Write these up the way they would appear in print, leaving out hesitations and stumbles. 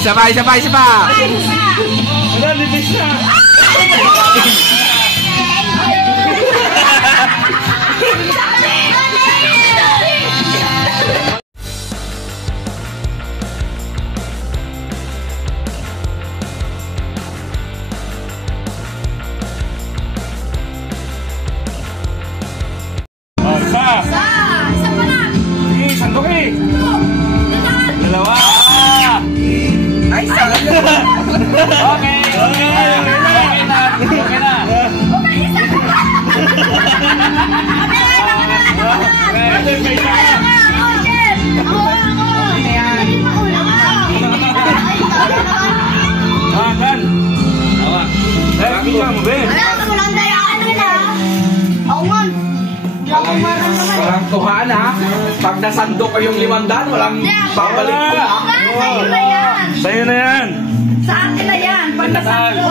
Isa pa, isa pa, isa pa. Wala, libis na. Isa pa na. Sige, sandok eh. Dalawa. Ay, isa. Okay. Okay na. Okay na. Isa pa na. Makan. Awak. Bisa mo be. Walang tuhan ha. Pag nasando ko yung 500, walang babalik ko ha. Sa'yo na yan. Sa'yo na yan. Sa akin na yan. Pag nasando.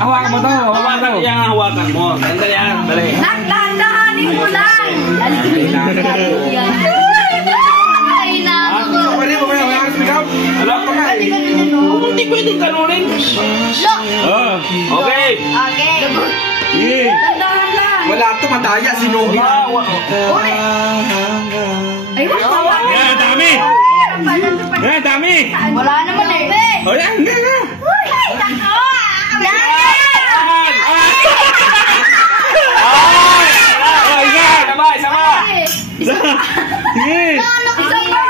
Hawakan mo to. Hawakan mo. Hawakan mo. Sandali yan. Dali. Nagdahan-dahanin mo lang. Ay na. Pwede mo kaya walang sigaw? Alam pa nga eh. Hindi pwedeng kanunin. Okay. Okay. Dahan lang. Wala ito, madaya, sinugi. Ay, wala. Yan, dami. Yan, dami. Wala naman eh. O yan, yan na. Ay, nako. Sama, sama. Sige. Isa pa.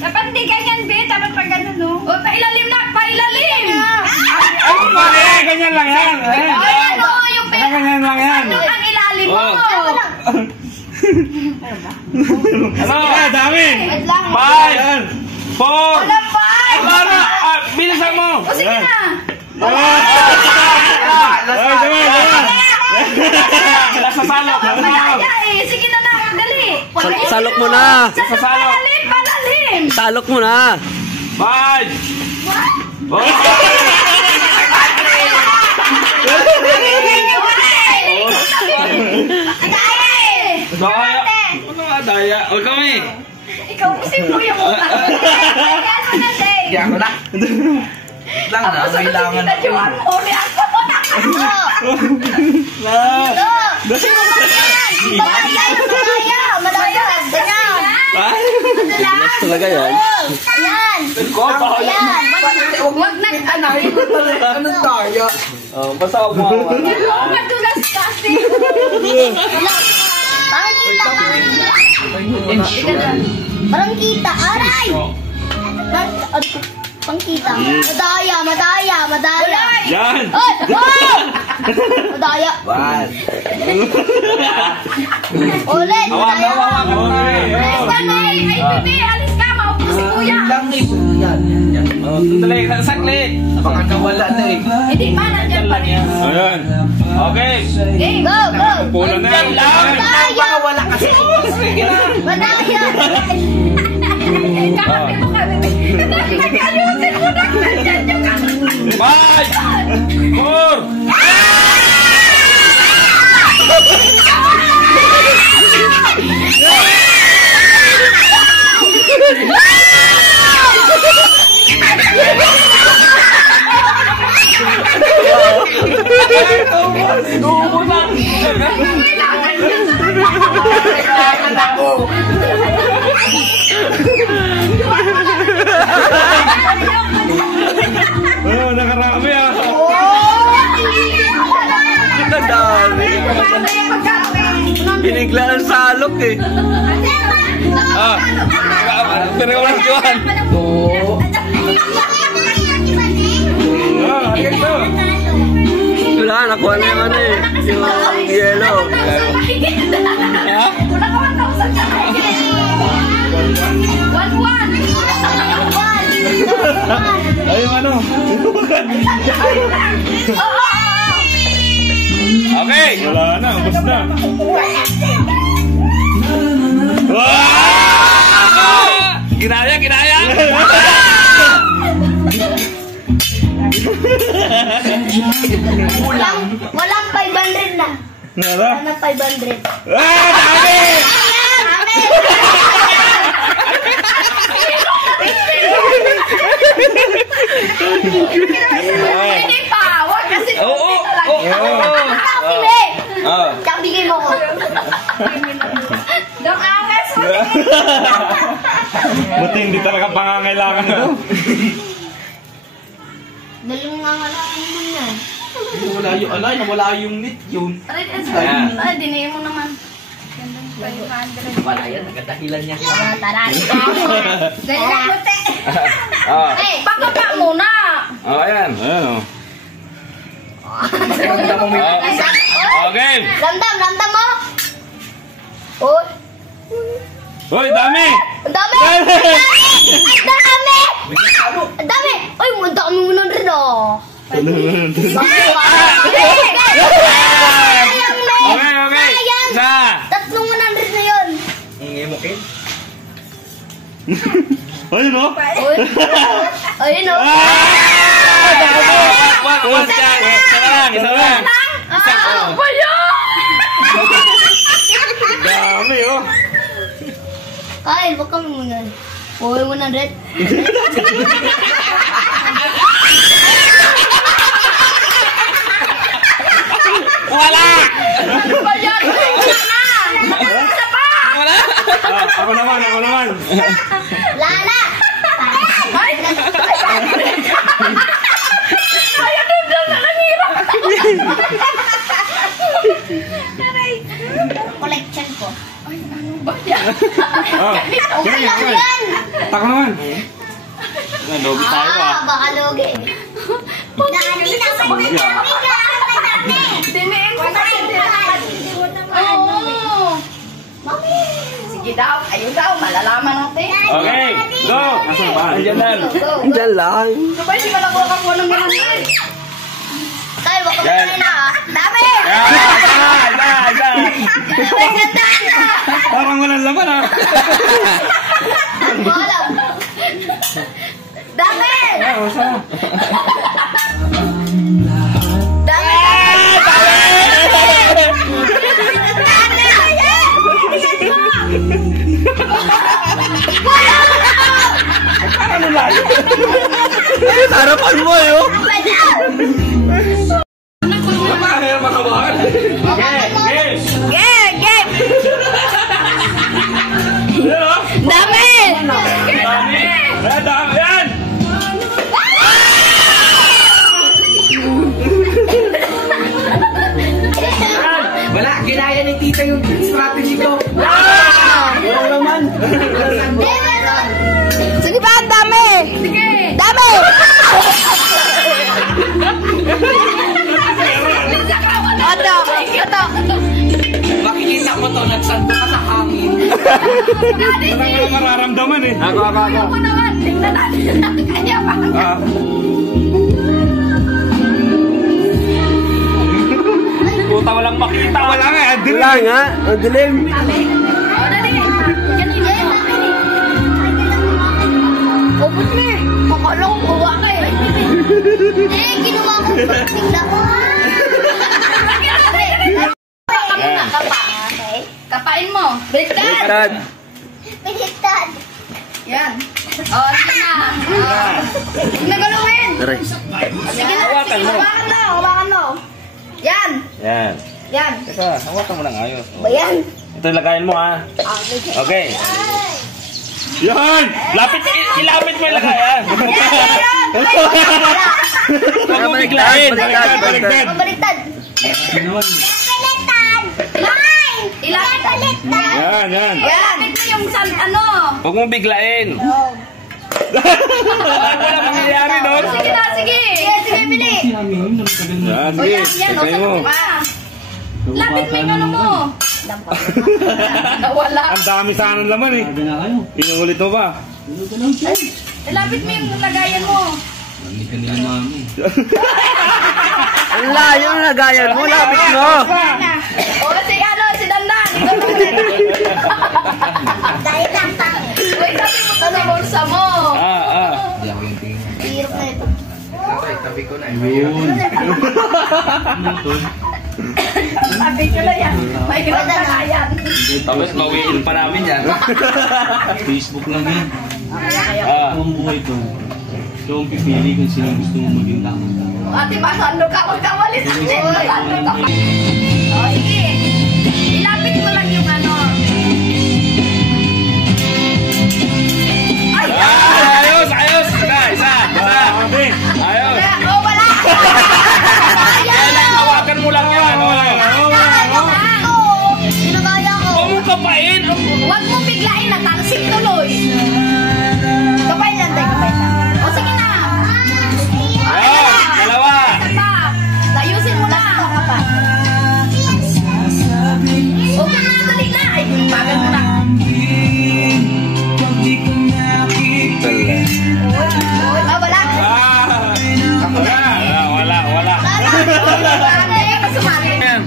Dapat hindi ganyan, be. Dapat pag gano'n, no? O, pailalim na. Pailalim. Ay, pare. Ganyan lang yan. Ay, ano, yung Ganyan lang yan. ano ang ilalim mo? Ano? Dami. Wait lang. 5, 4. Wala, 5. Ano? Bilisan mo. O, sige na. Ay, sama. Nasa salok. Madaya eh. Sige na na. Dali. Salok mo na. Palalim. Palalim. Salok mo na. 5. Daya. Ano daya? O kami. Ikaw isip mo yung utak. Kaya mo na, Jay. Kaya ko na. Lang na, kailangan Kita juan mo. Ako. Madaya. Yes talaga yan. Yan. Huwag na. Anong daya? Basta ako mawa. Madulas kasi. Parang kita, aray! Pangkita. Madaya. Yan. Ay! Oh! Madaya. Ulit. Madaya. Alis ka na eh. Ay, bebe. Alis ka. Maupo si kuya. Yan. Sandali, saglit. Baka nawala na eh. Hindi pa. Nandyan pa rin. Ayan. Okay. Okay. Go! Pula na yan. Baka wala kasi. Madaya. Kakapin mo ka, bebe. Nag-ayusin mo na. Nandyan yung kakapin. 5, 4. Oh, nakarami ah. Ang dami. Binigla ang salok eh. Pero walang juan. Wala, nakuha na yung ano eh. Yung yellow. Ha? Wala ka 1,000 ka. 1,1. Ay, yung ano? Okay. Wala na, ubos na. Ginaya, ginaya. Walang 500 na. Nara? Walang 500. Dami! Hindi pa. Huwag kasi Oo. talaga. Pili! Ah. Tsaka bigay mo ko. Dong angas mo. Buti hindi talaga pangangailangan ito. Daling nga nga lang naman yan. Wala yung, alay, nawala yung net yun. Ay, dinihin mo naman. Wala yan, nagkatahilan niya. Tara. Ganyan ang buti. Ah. Eh, Pagkapa muna. Oh, ayan. Ayan, oh. Ramdam mo may... Okay. Ramdam mo. Oh, Hoy, dami! ang dami! Ang dami! Ay, ang dami mo nun rin, oh. Okay. Isa. Tatlong 100 na yun. Ingay mo, Ken. Ayun, oh. Ayun, oh. Wag. Isa lang. Ano ba yun? Dami, oh. Kyle, wag kami muna. Uy, 100. Wala! Ano ba yan? Isa pa. Ako naman. Lala! Ay! Ayaw din dyan na nanghirap. Collection ko. Ano ba yan? Okay lang yan. Tako naman. Logi tayo, ah. Baka lugi. Dati naman na dami ka. Diniin mo kasi. Oo. Sige daw, ayun daw, malalaman natin. Okay, go! Asan ba? Andiyan lang. Diyan lang. Sabay, si malakuha ka po ng 100. Kyle, wag kami Yan. na na. Dami! Isa. Ay, ganda na. Parang walang laman, ah. Walang. Dami! Dami! Harapan mo, yo. Mahal makabahan. Okay. Game! Dami! Dami. Dami. Yan! Wala, ginaya ni tita yung strategy ko. Wala naman. Sige ba, dami! Sige! Dami! Ito! Makikita mo to, nagsando ka sa hangin. Parang wala mararamdaman, eh. Ako. Ako naman, tingnan natin. Kanya pa. Ah. Puta, walang makita. Wala nga. Wala nga. Ang dilim. O, dali. Yan, Ubus na eh. Makalong kuha ka eh. Ginawa ko. Tingnan ko. Kapa. Kapain mo. Baliktad. Baliktad. Baliktad. Yan. O, ito na. Nagulungin. Aray. Sige na. Hawakan mo. Hawakan mo. Yan. Yan. Yan. Teka, hawakan mo lang ayos. Bayan. Ito lagayin mo, ha. Okay. Yan! Lapit, ilapit mo yung lagayan. Huwag mo biglain. Baliktad. Baliktad. Baliktad. Baliktad. Mine. Ilapit. Yan. Yan. Ito yung ano. Huwag mo biglain. Wala mangyayari doon. Sige na, sige. Sige, bili. Yan, O sige. yan, o, Lagayin mo. sagot pa. Lapit mo yung ano mo. Nawala. Ang dami sana ng laman, eh. Pinuulit mo ba? Lapit mo yung lagayan mo. Ang layo na nagayan mo. Lapit mo. O, si ano, si Dandan. Dahil lang tayo. Uy, sabi mo to sa bulsa mo. Hindi ako yung tingin. Hirap na ito. Tabi ko na. Sabi ko na yan. May ganda na yan. Tapos bawiin pa namin yan. Facebook lang yan. Kaya Ah. Ang buhay to. Ikaw ang pipili kung sino gusto mo maging tao. Ate, masando ka. Huwag ka walis. Masando ka. O, sige. Ilapit mo lang yung ano. Ay! Ayos! Ayos! Isa! Ayos! Oh, wala! Kailangan hawakan mo lang yan. Ginagaya ko. Huwag mo kapain. Huwag mo biglain na talsik tuloy. Kapay lang tayo, kapay lang. O, sige na. Ayos! Dalawa! Isa pa. Ayusin mo na. Okay na, dali na. Ay, bagal mo na. Ah, wala. Wala. Ate, masumali. Yan.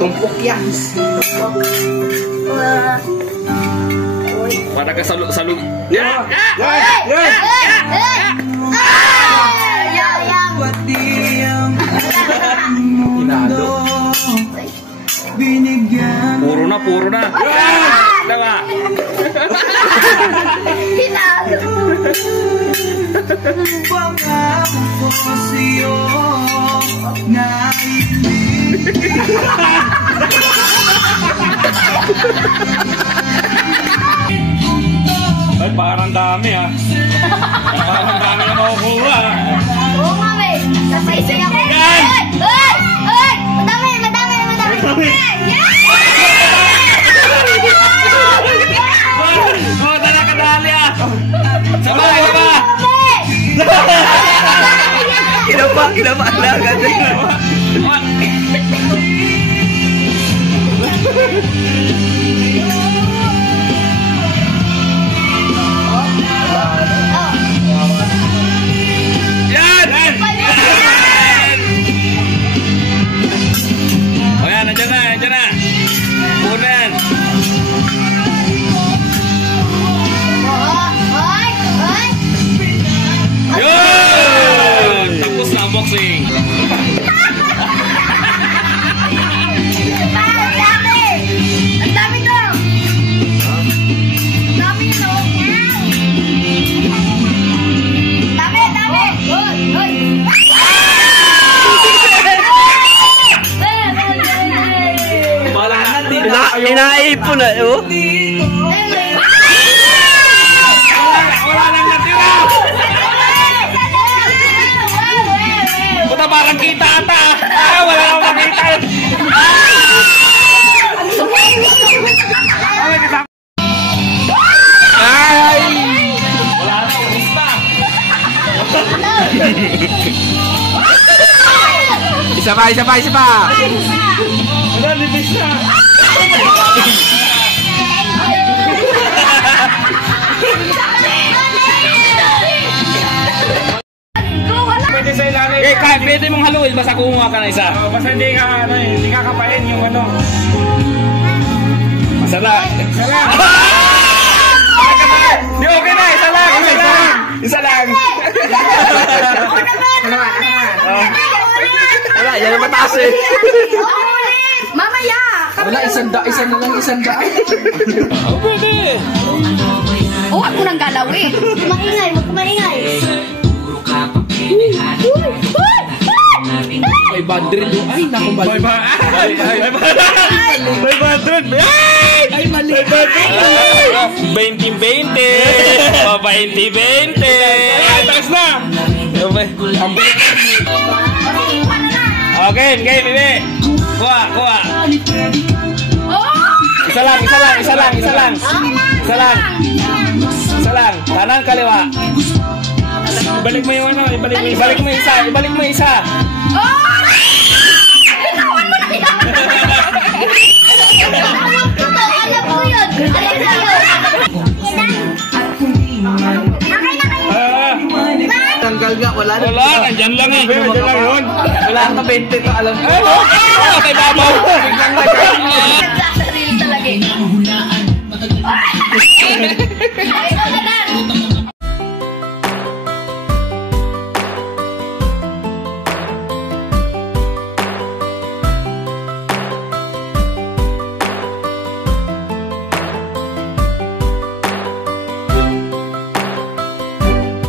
Tumpok yan. Para ka salug. Yan! Inado. Puro na. Diba? Ay, parang dami ah. Parang dami na makukuha. Oo nga, eh. Nasaysay ako. Yan! Ay! Madami! Oh, tala ka dali ah. Sabay ba? Kinapa na agad. Yan! O yan, nandiyan na. Punan. Yun! Tapos na ang boxing. Ang dami to. Ang dami nyo. Dami. Hoy. Wala na din na kayo. Inaipon na, oh. Wala nang natira. Puta, parang kita ata. Wala nang makita. Ay! Wala na, umis na. Isa pa. Wala, libis na. Pwede sa ilalim. Eh, kahit pwede mong haluin, basta kumuha ka na isa. Basta hindi ka kapain yung ano. Masarap. Di okay na, isa lang. Wala, yan ang mataas eh. Mamaya. Wala, isa na lang. Oh, pwede. Oh, huwag mo nang galawin. Maingay, magkumaingay. May bad trip yung, ay, naku, mali. May badrun. Ay, mali. 20-20. O, 20-20. Ay, takas na. Okay, Bibi. Kuha. Isa lang. Kanan, kaliwa. Ibalik mo yung ano, ibalik mo yung isa. Alam ko yun. Tanggal nga, wala Wala, andyan lang eh. Wala ka 20 to, alam ko. Ay, babaw.